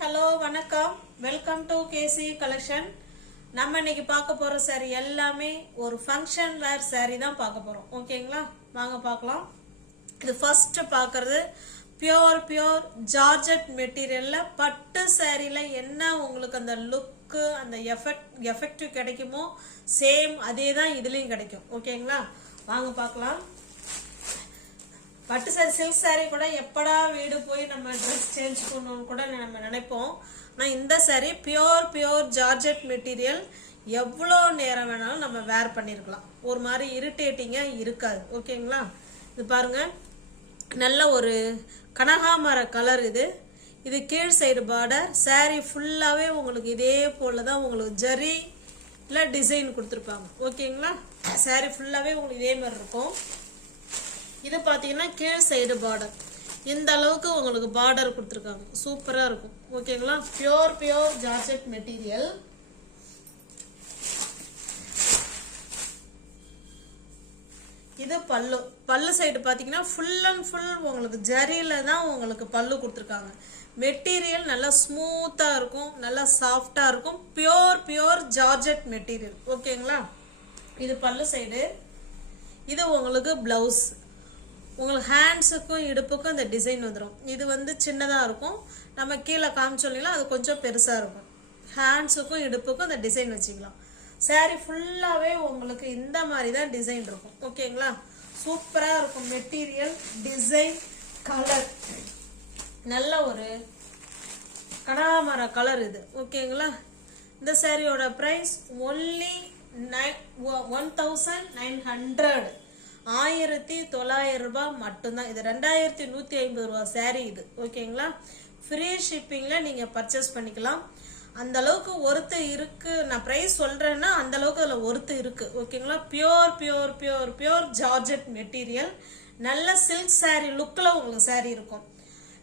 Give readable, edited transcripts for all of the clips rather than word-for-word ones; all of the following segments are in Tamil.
ஹலோ வணக்கம் வெல்கம் டு கேசி கலெக்ஷன். நம்ம இன்னைக்கு பார்க்க போற சாரி எல்லாமே ஒரு ஃபங்க்ஷன் வேர் சாரி தான் பார்க்க போறோம். ஓகேங்களா, வாங்க பார்க்கலாம். இது ஃபர்ஸ்ட் பார்க்கறது பியோர் ஜார்ஜெட் மெட்டீரியல்ல பட்டு சாரியில என்ன உங்களுக்கு அந்த லுக்கு அந்த எஃபெக்ட் கிடைக்குமோ சேம் அதே தான் இதுலயும் கிடைக்கும். ஓகேங்களா, வாங்க பார்க்கலாம். பட்டு சாரி சில்க் சாரி கூட எப்படா வீடு போய் நம்ம ட்ரெஸ் சேஞ்ச் பண்ணணும்னு கூட நம்ம நினைப்போம். ஆனால் இந்த சாரி பியோர் ஜார்ஜெட் மெட்டீரியல் எவ்வளோ நேரம் வேணாலும் நம்ம வேர் பண்ணியிருக்கலாம். ஒரு மாதிரி இரிட்டேட்டிங்காக இருக்காது. ஓகேங்களா, இது பாருங்க, நல்ல ஒரு கனகாமர கலர். இது கீழ் சைடு பார்டர். சாரி ஃபுல்லாகவே உங்களுக்கு இதே போல தான் உங்களுக்கு ஜரி இல்லை டிசைன் கொடுத்துருப்பாங்க. ஓகேங்களா, சாரி ஃபுல்லாகவே உங்களுக்கு இதே மாதிரி இருக்கும். இது பார்த்தீங்கன்னா கீழ் சைடு பார்டர். இந்த அளவுக்கு உங்களுக்கு பார்டர் கொடுத்துருக்காங்க. சூப்பராக இருக்கும். ஓகேங்களா, பியோர் ஜார்ஜெட் மெட்டீரியல். இது பல்லு சைடு பார்த்தீங்கன்னா ஃபுல் அண்ட் ஃபுல் உங்களுக்கு ஜரியில தான் உங்களுக்கு பல்லு கொடுத்துருக்காங்க. மெட்டீரியல் நல்லா ஸ்மூத்தாக இருக்கும், நல்லா சாஃப்டாக இருக்கும். Pure georgette material. ஓகேங்களா, இது பல்லு சைடு. இது உங்களுக்கு பிளவுஸ். உங்களுக்கு ஹேண்ட்ஸுக்கும் இடுப்புக்கும் இந்த டிசைன் வந்துடும். இது சின்னதாக இருக்கும். நம்ம கீழே காமிச்சோம்னா அது கொஞ்சம் பெருசாக இருக்கும். ஹேண்ட்ஸுக்கும் இடுப்புக்கும் இந்த டிசைன் வச்சுக்கலாம். சாரி ஃபுல்லாகவே உங்களுக்கு இந்த மாதிரி தான் டிசைன் இருக்கும். ஓகேங்களா, சூப்பராக இருக்கும். மெட்டீரியல், டிசைன், கலர் நல்ல ஒரு கனகாமர கலர் இது. ஓகேங்களா, இந்த சாரியோட ப்ரைஸ் ஒன்லி 1900 1900 ரூபாய் மட்டும்தான். இது 2150 ரூபா சாரி இது. ஓகேங்களா, ஃப்ரீ ஷிப்பிங்ல நீங்க பர்ச்சேஸ் பண்ணிக்கலாம். அந்த அளவுக்கு ஒர்த்து இருக்கு. நான் பிரைஸ் சொல்றேன்னா அந்த அளவுக்கு அதுல ஒர்த்து இருக்கு. ஓகேங்களா, பியோர் ஜார்ஜெட் மெட்டீரியல். நல்ல சில்க் சாரி லுக்ல உங்களுக்கு சாரி இருக்கும்.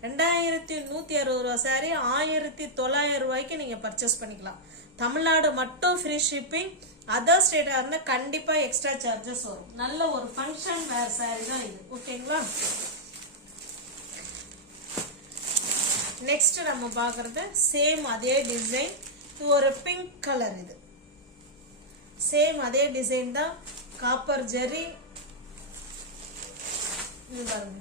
2160 ரூபா சாரி 1900 ரூபாய்க்கு நீங்க பர்ச்சேஸ் பண்ணிக்கலாம். தமிழ்நாடு மட்டும் ஃப்ரீ ஷிப்பிங். அதர் ஸ்டேட்டா இருந்தா கண்டிப்பா எக்ஸ்ட்ரா சார்ஜஸ் வரும். நல்ல ஒரு ஃபங்க்ஷன் வேர் சாரி தான் இது. ஓகேங்களா, நெக்ஸ்ட் நம்ம பாக்குறது சேம் அதே டிசைன். இது ஒரு பிங்க் கலர். இது சேம் அதே டிசைன் தான். காப்பர் ஜெரி. இது பாருங்க,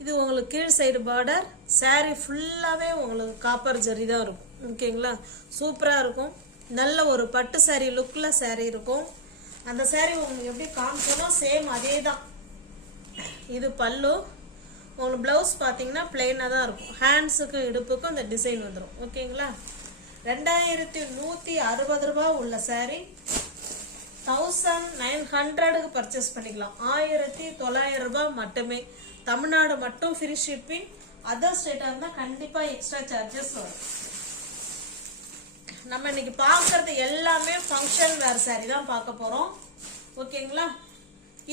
இது உங்களுக்கு கீழ் சைடு பார்டர். சாரி ஃபுல்லாவே உங்களுக்கு காப்பர் ஜெரி தான் இருக்கும். ஓகேங்களா, சூப்பரா இருக்கும். நல்ல ஒரு பட்டு சாரி லுக்ல சாரி இருக்கும். அந்த சாரி உங்களுக்கு எப்படி காமிச்சோமோ சேம் அதே தான். இது பல்லு. உங்களுக்கு பிளவுஸ் பார்த்தீங்கன்னா பிளெயினாக தான் இருக்கும். ஹேண்ட்ஸுக்கு இடுப்புக்கும் இந்த டிசைன் வந்துடும். ஓகேங்களா, 2160 ரூபாய் உள்ள சாரி 1900க்கு பர்ச்சேஸ் பண்ணிக்கலாம். 1900 ரூபாய் மட்டுமே. தமிழ்நாடு மட்டும் ஃப்ரீ ஷிப்பிங். அதர் ஸ்டேட்டாக இருந்தால் கண்டிப்பாக எக்ஸ்ட்ரா சார்ஜஸ் வரும். நம்ம இன்னைக்கு பார்க்கறது எல்லாமே ஃபங்க்ஷன் வேர் சாரி தான் பார்க்க போறோம். ஓகேங்களா,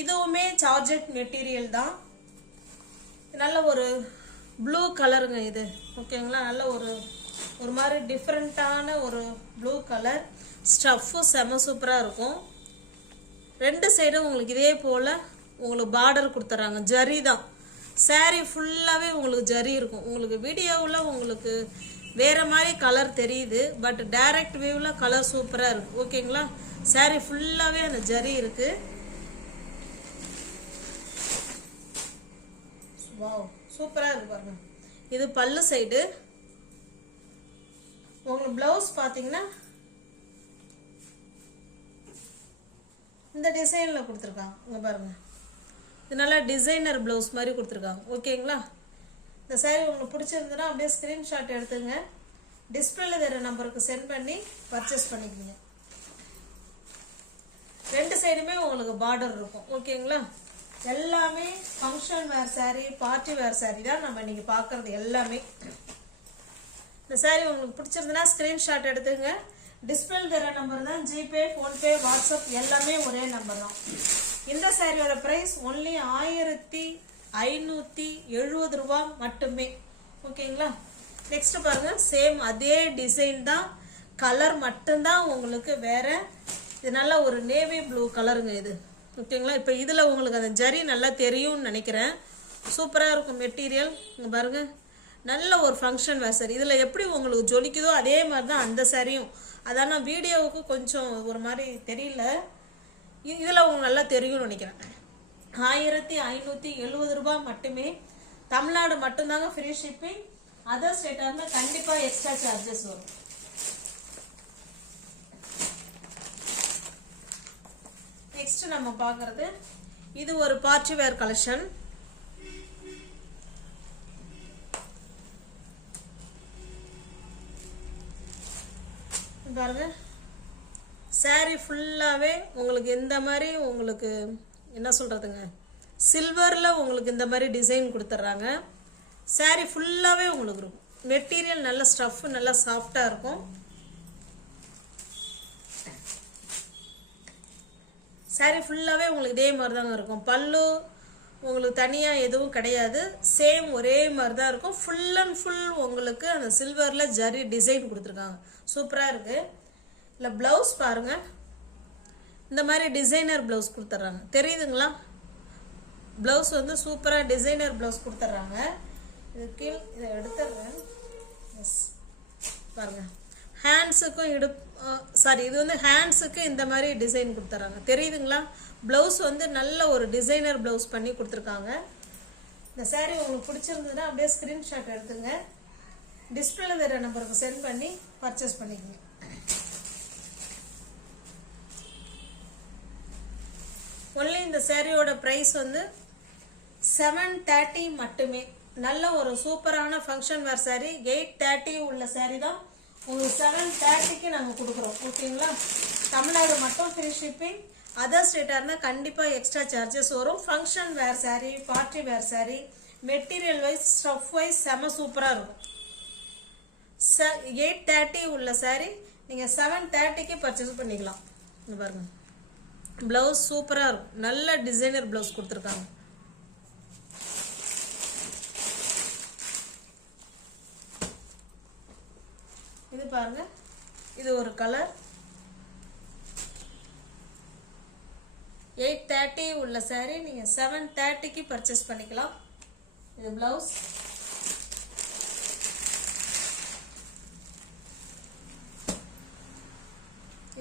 இதுவுமே ஜார்ஜெட் மெட்டீரியல் தான். நல்ல ஒரு ப்ளூ கலருங்க இது. ஓகேங்களா, நல்ல ஒரு மாதிரி டிஃப்ரெண்டான ஒரு ப்ளூ கலர். ஸ்டஃப்பு செம சூப்பராக இருக்கும். ரெண்டு சைடும் உங்களுக்கு இதே போல உங்களுக்கு பார்டர் கொடுத்துறாங்க. ஜரி தான். சாரி ஃபுல்லாகவே உங்களுக்கு ஜரி இருக்கும். உங்களுக்கு வீடியோவில் உங்களுக்கு வேற மாதிரி கலர் தெரியுது, பட் டைரக்ட் வியூல கலர் சூப்பரா இருக்கு. ஓகேங்களா, சாரி ஃபுல்லாவே அந்த ஜரி இருக்கு. வாவ், சூப்பரா இருக்கு பாருங்க. இது பல்லு சைடு. உங்களுக்கு பிளவுஸ் பாத்தீங்கன்னா இந்த டிசைன்ல கொடுத்துருக்காங்க. இங்க பாருங்க, இது நல்லா டிசைனர் பிளவுஸ் மாதிரி கொடுத்துருக்காங்க. ஓகேங்களா, இந்த சாரி உங்களுக்கு பிடிச்சிருந்ததுன்னா அப்படியே ஸ்கிரீன்ஷாட் எடுத்துங்க. டிஸ்பிளேல தர நம்பருக்கு சென்ட் பண்ணி பர்ச்சேஸ் பண்ணிக்கோங்க. ரெண்டு சைடுமே உங்களுக்கு பார்டர் இருக்கும். ஓகேங்களா, எல்லாமே function wear sari, party wear sorry தான் நம்ம இன்னைக்கு பார்க்கறது எல்லாமே. இந்த சாரி உங்களுக்கு பிடிச்சிருந்ததுன்னா ஸ்கிரீன்ஷாட் எடுத்துங்க. டிஸ்பிளேல தர நம்பர் தான். ஜிபே, போன்பே, வாட்ஸ்அப் எல்லாமே ஒரே நம்பர் தான். இந்த சாரியோட பிரைஸ் ஒன்லி 1570 ரூபாய் மட்டுமே. ஓகேங்களா, நெக்ஸ்ட் பாருங்க, சேம் அதே டிசைன் தான். கலர் மட்டும்தான் உங்களுக்கு வேற. இது நல்ல ஒரு நேவி ப்ளூ கலருங்க இது. ஓகேங்களா, இப்போ இதில் உங்களுக்கு அந்த ஜரி நல்லா தெரியும்னு நினைக்கிறேன். சூப்பராக இருக்கும் மெட்டீரியல். இங்கே பாருங்க, நல்ல ஒரு ஃபங்க்ஷன் வேர் சாரி. இதில் எப்படி உங்களுக்கு ஜொலிக்குதோ அதே மாதிரி தான் அந்த சாரியும். அதான வீடியோவுக்கு கொஞ்சம் ஒரு மாதிரி தெரியல, இதில் உங்களுக்கு நல்லா தெரியும்னு நினைக்கிறேன். 1570 ரூபாய் மட்டுமே. தமிழ்நாடு மட்டும்தாங்க ஃப்ரீ ஷிப்பிங். அதர் ஸ்டேட்டாக இருந்தால் கண்டிப்பாக எக்ஸ்ட்ரா சார்ஜஸ் வரும். நெக்ஸ்ட் நம்ம பார்க்கறது இது ஒரு பார்ட்டி வேர் கலெக்ஷன். பாருங்க, சாரி ஃபுல்லாகவே உங்களுக்கு இந்த மாதிரி உங்களுக்கு என்ன சொல்கிறதுங்க, சில்வரில் உங்களுக்கு இந்த மாதிரி டிசைன் கொடுத்துட்றாங்க. சாரி ஃபுல்லாகவே உங்களுக்கு இருக்கும். மெட்டீரியல் நல்ல ஸ்டஃப், நல்லா சாஃப்டாக இருக்கும். சாரி ஃபுல்லாகவே உங்களுக்கு இதே மாதிரி தாங்க இருக்கும். பல்லு உங்களுக்கு தனியாக எதுவும் கிடையாது, சேம் ஒரே மாதிரி தான் இருக்கும். ஃபுல் அண்ட் ஃபுல் உங்களுக்கு அந்த சில்வரில் ஜரி டிசைன் கொடுத்துருக்காங்க. சூப்பராக இருக்குது. இல்லை ப்ளவுஸ் பாருங்கள், இந்த மாதிரி டிசைனர் ப்ளவுஸ் கொடுத்துட்றாங்க. தெரியுதுங்களா? ப்ளவுஸ் வந்து சூப்பராக டிசைனர் ப்ளவுஸ் கொடுத்துட்றாங்க. இது கீழ் இதை எடுத்துடுறேன். எஸ் பாருங்கள், ஹேண்ட்ஸுக்கும் இது வந்து ஹேண்ட்ஸுக்கு இந்த மாதிரி டிசைன் கொடுத்துட்றாங்க. தெரியுதுங்களா? ப்ளவுஸ் வந்து நல்ல ஒரு டிசைனர் ப்ளவுஸ் பண்ணி கொடுத்துருக்காங்க. இந்த சாரீ உங்களுக்கு பிடிச்சிருந்ததுன்னா அப்படியே ஸ்க்ரீன்ஷாட் எடுத்துங்க, டிஸ்பிளேல வேற நம்பருக்கு சென்ட் பண்ணி பர்ச்சேஸ் பண்ணிக்கோங்க. ஒன்லி இந்த சாரியோட ப்ரைஸ் வந்து 730 மட்டுமே. நல்ல ஒரு சூப்பரான ஃபங்க்ஷன் வேர் சாரி. 830 உள்ள சாரி தான் உங்களுக்கு 730க்கு நாங்கள் கொடுக்குறோம். ஓகேங்களா? தமிழ்நாடு மட்டும் ஃப்ரீ ஷிப்பிங். அதர் ஸ்டேட்டாக இருந்தால் கண்டிப்பாக எக்ஸ்ட்ரா சார்ஜஸ் வரும். Function wear sari, party wear sari, material wise stuff wise செம சூப்பராக இருக்கும். 830 உள்ள சாரி நீங்கள் 730க்கு பர்ச்சேஸ் பண்ணிக்கலாம். பாருங்க, ப்ளவுஸ் சூப்பராக இருக்கும். நல்ல டிசைனர் ப்ளவுஸ் கொடுத்துருக்காங்க. இது பாருங்க, இது ஒரு கலர். 830 உள்ள சாரி நீங்க 730க்கு பர்ச்சேஸ் பண்ணிக்கலாம். இது பிளவுஸ்.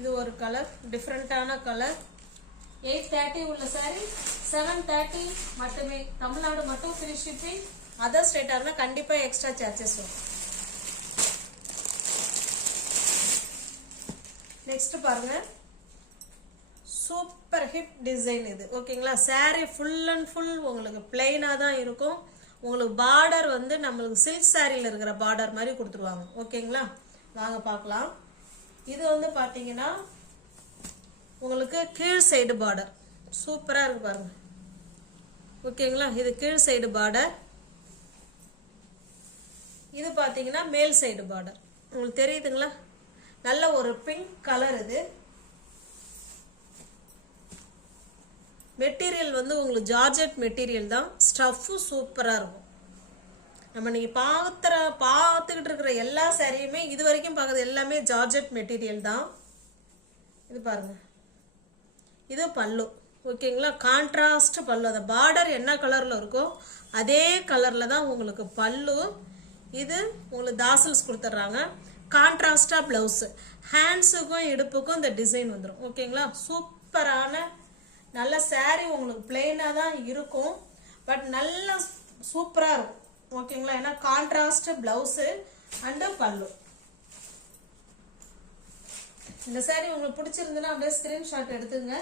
இது ஒரு கலர், டிஃப்ரெண்டான கலர். 830 உள்ள சாரி 730 மட்டுமே. தமிழ்நாடு மட்டும் ஃப்ரீ ஷிப்பிங். அதர் ஸ்டேட்டா இருந்தா கண்டிப்பா எக்ஸ்ட்ரா சார்ஜஸ் வரும். நெக்ஸ்ட் பாருங்க, சூப்பர் ஹிட் டிசைன் இது. ஓகேங்களா? சாரி ஃபுல் அண்ட் ஃபுல் உங்களுக்கு பிளெயினாக தான் இருக்கும். உங்களுக்கு பார்டர் வந்து நம்மளுக்கு சில்க் சாரியில் இருக்கிற பார்டர் மாதிரி கொடுத்துருவாங்க. ஓகேங்களா? வாங்க பார்க்கலாம். இது வந்து பார்த்தீங்கன்னா உங்களுக்கு கீழ் சைடு பார்டர் சூப்பராக இருக்கு பாருங்க. ஓகேங்களா? இது கீழ் சைடு பார்டர். இது பார்த்தீங்கன்னா மேல் சைடு பார்டர். உங்களுக்கு தெரியுதுங்களா? நல்ல ஒரு பிங்க் கலர். இது மெட்டீரியல் வந்து உங்களுக்கு ஜார்ஜெட் மெட்டீரியல் தான். ஸ்டஃப்பு சூப்பராக இருக்கும். நம்ம நீங்கள் பார்த்துக்கிட்டு இருக்கிற எல்லா சாரியுமே இது வரைக்கும் பார்க்குறது எல்லாமே ஜார்ஜெட் மெட்டீரியல் தான். இது பாருங்க, இது பல்லு. ஓகேங்களா? கான்ட்ராஸ்ட் பல்லு. அந்த பார்டர் என்ன கலரில் இருக்கோ அதே கலரில் தான் உங்களுக்கு பல்லு. இது உங்களுக்கு தாசல்ஸ் கொடுத்துட்றாங்க. கான்ட்ராஸ்டாக ப்ளவுஸு. ஹேண்ட்ஸுக்கும் இடுப்புக்கும் இந்த டிசைன் வந்துடும். ஓகேங்களா? சூப்பரான நல்ல சாரி. உங்களுக்கு பிளெயினாக தான் இருக்கும், பட் நல்லா சூப்பராக இருக்கும். ஓகேங்களா? ஏன்னா கான்ட்ராஸ்ட் ப்ளவுஸு அண்டு பல்லு. இந்த சாரி உங்களுக்கு பிடிச்சிருந்துன்னா அப்படியே ஸ்க்ரீன்ஷாட் எடுத்துங்க,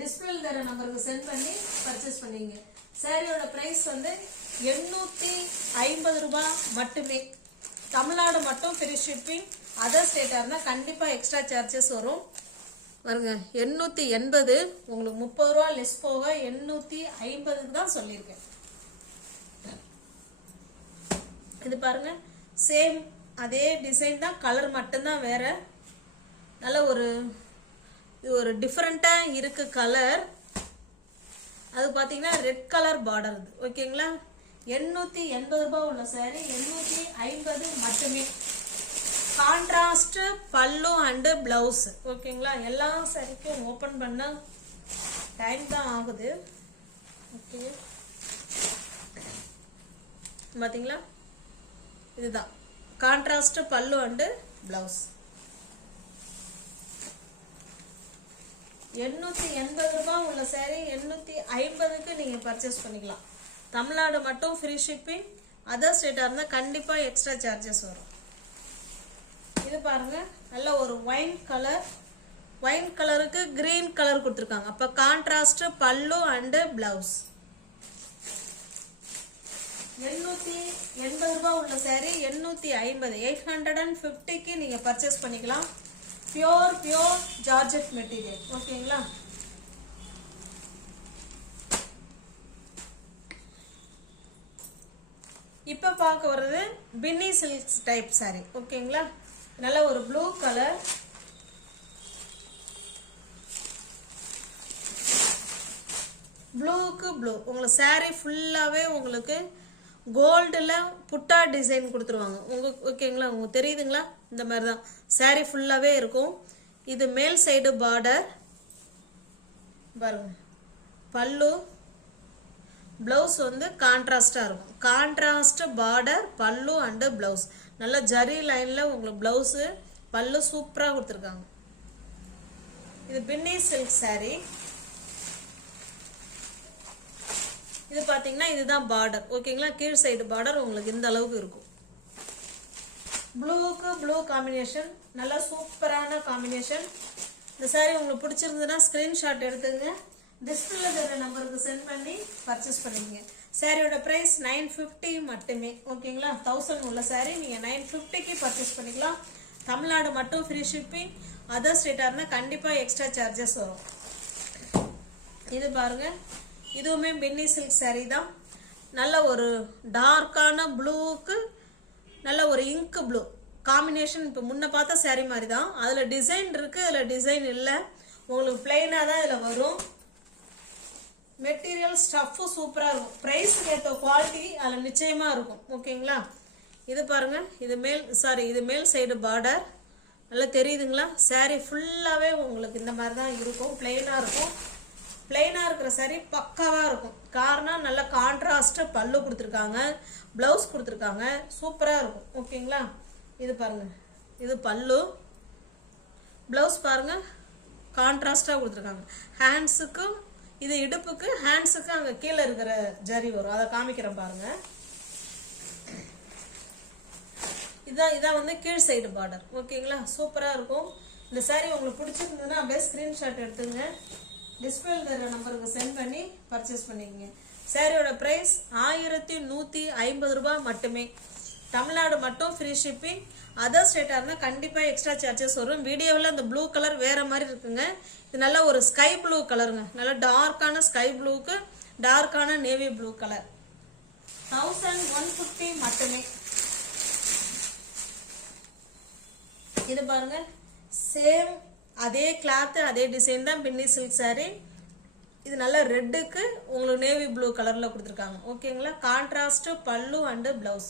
டிஸ்பிளே தர நம்பருக்கு சென்ட் பண்ணி பர்ச்சேஸ் பண்ணிங்க. சாரியோட ப்ரைஸ் வந்து 850 ரூபாய் மட்டுமே. தமிழ்நாடு மட்டும் ஃப்ரீ ஷிப்பிங். அதர் ஸ்டேட்டாக இருந்தால் கண்டிப்பாக எக்ஸ்ட்ரா சார்ஜஸ் வரும். பாருங்க, 880 உங்களுக்கு 30 ரூபா லெஸ் போக 850க்கு தான் சொல்லியிருக்கேன். இது பாருங்க, சேம் அதே டிசைன் தான், கலர் மட்டும்தான் வேற. நல்ல இது ஒரு டிஃப்ரெண்ட்டாக இருக்கு கலர். அது பார்த்தீங்கன்னா ரெட் கலர் பார்டர். இது ஓகேங்களா? 880 ரூபாய் உள்ள சாரி 850 மட்டுமே. கான்ட்ராஸ்ட் பல்லு அண்டு பிளவுஸ். ஓகேங்களா? எல்லா சாரிக்கும் ஓப்பன் பண்ண டைம் தான் ஆகுது. ஓகே, பார்த்தீங்களா? இதுதான் கான்ட்ராஸ்ட் பல்லு அண்டு பிளவுஸ். 880 ரூபாய் உள்ள சாரி 850க்கு நீங்க பர்ச்சேஸ் பண்ணிக்கலாம். தமிழ்நாடு மட்டும் ஃப்ரீ ஷிப்பிங். அதர் ஸ்டேட்டா இருந்தா கண்டிப்பா எக்ஸ்ட்ரா சார்ஜஸ் வரும். இது பாருங்க நல்ல ஒரு ஒயின் கலர். ஒயின் கலருக்கு கிரீன் கலர் கொடுத்துருக்காங்க. அப்ப கான்ட்ராஸ்ட் பல்லு அண்ட் பிளவுஸ். 880 ரூபாய் உள்ள சாரி 850 850க்கு நீங்க பர்ச்சேஸ் பண்ணிக்கலாம். Pure georgette material. ஓகேங்களா? இப்ப பார்க்க வர்றது பின்னி சில்க்ஸ் டைப் சாரி. ஓகேங்களா? நல்ல ஒரு ப்ளூ கலர். ப்ளூக்கு ப்ளூ. உங்களுக்கு சாரி ஃபுல்லாவே உங்களுக்கு கோல்டுல புட்டா டிசைன் கொடுத்துருவாங்க. ஓகேங்களா? உங்களுக்கு தெரியுதுங்களா? இந்த மாதிரி தான் சாரி ஃபுல்லாவே இருக்கும். இது மேல் சைடு பார்டர் பாருங்க. பல்லு பிளவுஸ் வந்து கான்ட்ராஸ்டா இருக்கும். கான்ட்ராஸ்ட் பார்டர் பல்லு அண்ட் பிளவுஸ். நல்ல ஜரி லைன்ல உங்களுக்கு பிளவுஸ் பல்லு சூப்பரா கொடுத்துருக்காங்க. இது பின்னி சில்க் சாரி. இது பாத்தீங்கன்னா இதுதான் பார்டர். ஓகேங்களா? கீழ் சைடு பார்டர் உங்களுக்கு இந்த அளவுக்கு இருக்கும். ப்ளூக்கு ப்ளூ காம்பினேஷன். நல்ல சூப்பரான காம்பினேஷன். இந்த சாரி உங்களுக்கு பிடிச்சிருந்ததுன்னா ஸ்கிரீன்ஷாட் எடுத்துங்க. டிஸ்பிளேல இருக்கிற நம்பருக்கு சென்ட் பண்ணி பர்ச்சேஸ் பண்ணிக்கங்க. சாரியோட பிரைஸ் 950 மட்டுமே. ஓகேங்களா? 1000 உள்ள சாரி நீங்க 950க்கு பர்ச்சேஸ் பண்ணிக்கலாம். தமிழ்நாடு மட்டும் ஃப்ரீ ஷிப்பிங். அதர் ஸ்டேட்டா இருந்தா கண்டிப்பா எக்ஸ்ட்ரா சார்ஜஸ் வரும். இது பாருங்க. இதுவுமே பின்னி சில்க் சாரி தான். நல்ல ஒரு டார்க்கான ப்ளூக்கு நல்ல ஒரு இங்க் ப்ளூ காம்பினேஷன். இப்போ முன்ன பார்த்த சாரி மாதிரி தான். அதுல டிசைன் இருக்கு, அதுல டிசைன் இல்லை. உங்களுக்கு பிளைனா தான் இதுல வரும். மெட்டீரியல் ஸ்டஃப் சூப்பரா இருக்கும். பிரைஸ்க்கு ஏற்ற குவாலிட்டி அதுல நிச்சயமா இருக்கும். ஓகேங்களா? இது பாருங்க. இது மேல் சைடு பார்டர். நல்லா தெரியுதுங்களா? சாரி ஃபுல்லாவே உங்களுக்கு இந்த மாதிரி தான் இருக்கும். பிளைனா இருக்கும். பிளைனா இருக்கிற சாரி பக்காவா இருக்கும். காரணம் நல்ல கான்ட்ராஸ்ட் பல்லு கொடுத்துருக்காங்க, பிளவுஸ் கொடுத்துருக்காங்க. சூப்பரா இருக்கும். ஓகேங்களா? இது பாருங்க. இது பல்லு. பிளவுஸ் பாருங்க கான்ட்ராஸ்டா கொடுத்துருக்காங்க. ஹேண்ட்ஸுக்கும் இது இடுப்புக்கு ஹேண்ட்ஸுக்கு அங்க கீழே இருக்கிற ஜரி வரும். அதை காமிக்கிறேன் பாருங்க. இதான் வந்து கீழ் சைடு பார்டர். ஓகேங்களா? சூப்பரா இருக்கும். இந்த சாரி உங்களுக்கு பிடிச்சிருந்ததுன்னா அப்படியே ஸ்கிரீன்ஷாட் எடுத்துங்க. டிஸ்பிளேல இருக்கிற நம்பருக்கு சென்ட் பண்ணி பர்ச்சேஸ் பண்ணிக்கங்க. சாரியோட பிரைஸ் 1150 ரூபாய் மட்டுமே. தமிழ்நாடு மட்டும் ஃப்ரீ ஷிப்பிங். அதர் ஸ்டேட்டா இருந்தா கண்டிப்பா எக்ஸ்ட்ரா சார்ஜஸ் வரும். வீடியோவில் இந்த ப்ளூ கலர் வேற மாதிரி இருக்குங்க. இது நல்ல ஒரு ஸ்கை ப்ளூ கலருங்க. நல்ல டார்க்கான ஸ்கை ப்ளூக்கு டார்க்கான நேவி ப்ளூ கலர். 1150 மட்டுமே. இது பாருங்க. சேம் அதே கிளாத் அதே டிசைன் தான் பின்னி சில்க் சாரி. இது நல்ல ரெட்டுக்கு உங்களுக்கு நேவி ப்ளூ கலர்ல கொடுத்துருக்காங்க. ஓகேங்களா? கான்ட்ராஸ்ட் பல்லு அண்ட் பிளவுஸ்.